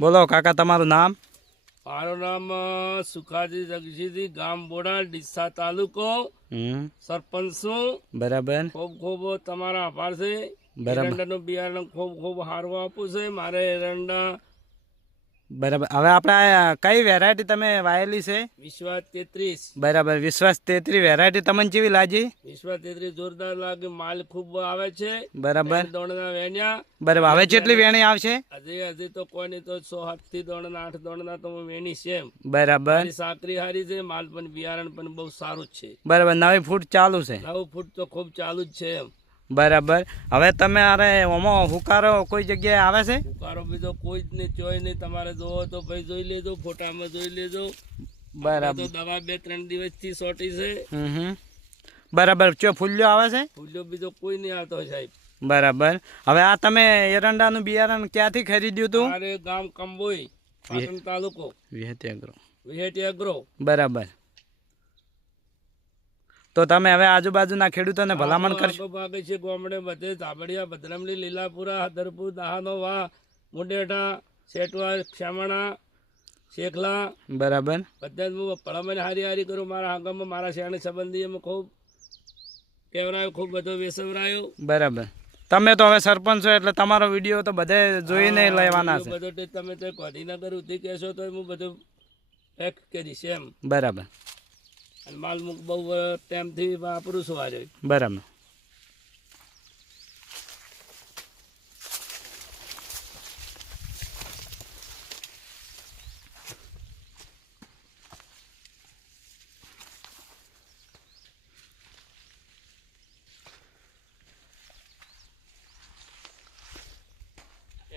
બોલો કાકા તમારું નામ મારું નામ સુખાજી જગજીજી ગામ બોડા ડીસા તાલુકો સરપંચ છું બરાબર ખૂબ ખૂબ તમારા આભાર છે બરાબર બિયારણ ખૂબ ખૂબ હારવા આપું છે મારે એરંડા બરાબર હવે આપણે કઈ વેરાયટી તમે વાયેલી છે વિશ્વાસ તેત્રીસ બરાબર વિશ્વાસ તેત્રી વેરાયટી તમને જેવી લાગી વિશ્વાસ તેત્રીસ જોરદાર લાગે માલ ખૂબ આવે છે બરાબર દોણના વેણ્યા બરાબર હવે કેટલી વેણી આવશે હજી હજી તો કોની તો સો આઠ થી દોણના આઠ દોણના તો વેણી છે બરાબર સાકરી હારી છે માલ પણ બિયારણ પણ બહુ સારું છે બરાબર નવી ફૂટ ચાલુ છે નવ ફૂટ તો ખૂબ ચાલુ જ છે એમ બરાબર હવે તમે અરે ઓમાં હુકારો કોઈ જગ્યાએ આવે છે હુકારો બીજો કોઈ જ નહીં ચોય નહીં તમારે જોવો તો ભાઈ જોઈ લેજો ફોટામાં જોઈ લેજો બરાબર દવા બે ત્રણ દિવસથી સોટી છે બરાબર ચો ફૂલ્યો આવે છે ફૂલ્યો બીજો કોઈ નહીં આવતો સાહેબ બરાબર હવે આ તમે એરંડાનું બિયારણ ક્યાંથી ખરીદ્યું હતું અરે ગામ કંબોઈ પાટણ તાલુકો વિહેટી અગ્રો વિહેટી અગ્રો બરાબર તો તમે હવે આજુબાજુના ખેડૂતોને ભલામણ કરશો છે ગોમડે બધે ધાબડિયા ભદ્રમલી લીલાપુરા હદરપુર દહાનો વા મુંડેટા સેટવા શ્યામણા શેખલા બરાબર બધા હું પળામાં હારી હારી કરું મારા આગળમાં મારા શહેર સંબંધીઓમાં ખૂબ કહેવરાયો ખૂબ બધો વેસવરાયો બરાબર તમે તો હવે સરપંચ છો એટલે તમારો વિડીયો તો બધે જોઈને લેવાના છે બધો તમે તો ગાંધીનગર ઉધી કહેશો તો હું બધું પેક કરીશ એમ બરાબર અને માલ મુક બહુ ટાઈમથી વાપરું છું આજે બરાબર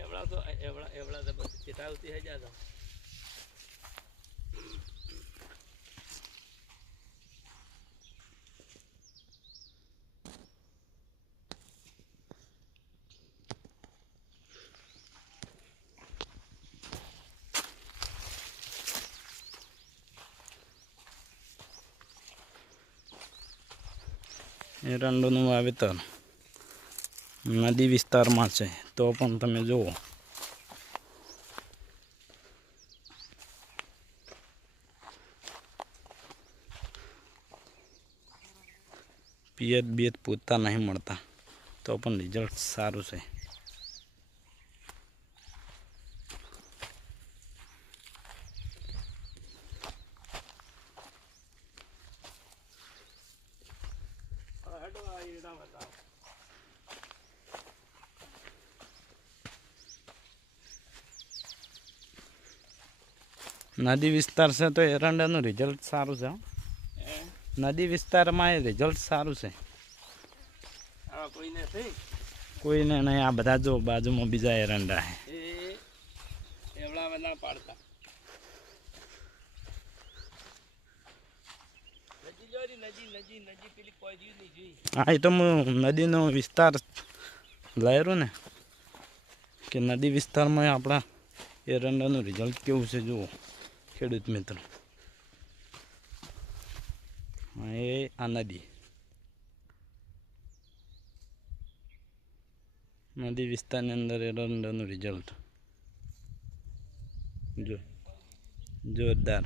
એવડા તો એવડા એવડા તો બધી ચેતા આવતી હજાર એરંડોનું વાવેતર નદી વિસ્તારમાં છે તો પણ તમે જુઓ પિયત બિયત પૂરતા નહીં મળતા તો પણ રિઝલ્ટ સારું છે નદી વિસ્તાર છે તો એરંડાનું રિઝલ્ટ સારું છે નદી વિસ્તારમાં એ રિઝલ્ટ સારું છે કોઈને કોઈને નહીં આ બધા જો બાજુમાં બીજા એરંડા છે એવડા બધા પાડતા હા એ તો હું નદીનો વિસ્તાર લાયેલું ને કે નદી વિસ્તારમાં આપણા એરંડાનું રિઝલ્ટ કેવું છે જુઓ ખેડૂત મિત્રો એ આ નદી નદી વિસ્તારની અંદર એરંડાનું રિઝલ્ટ જો જોરદાર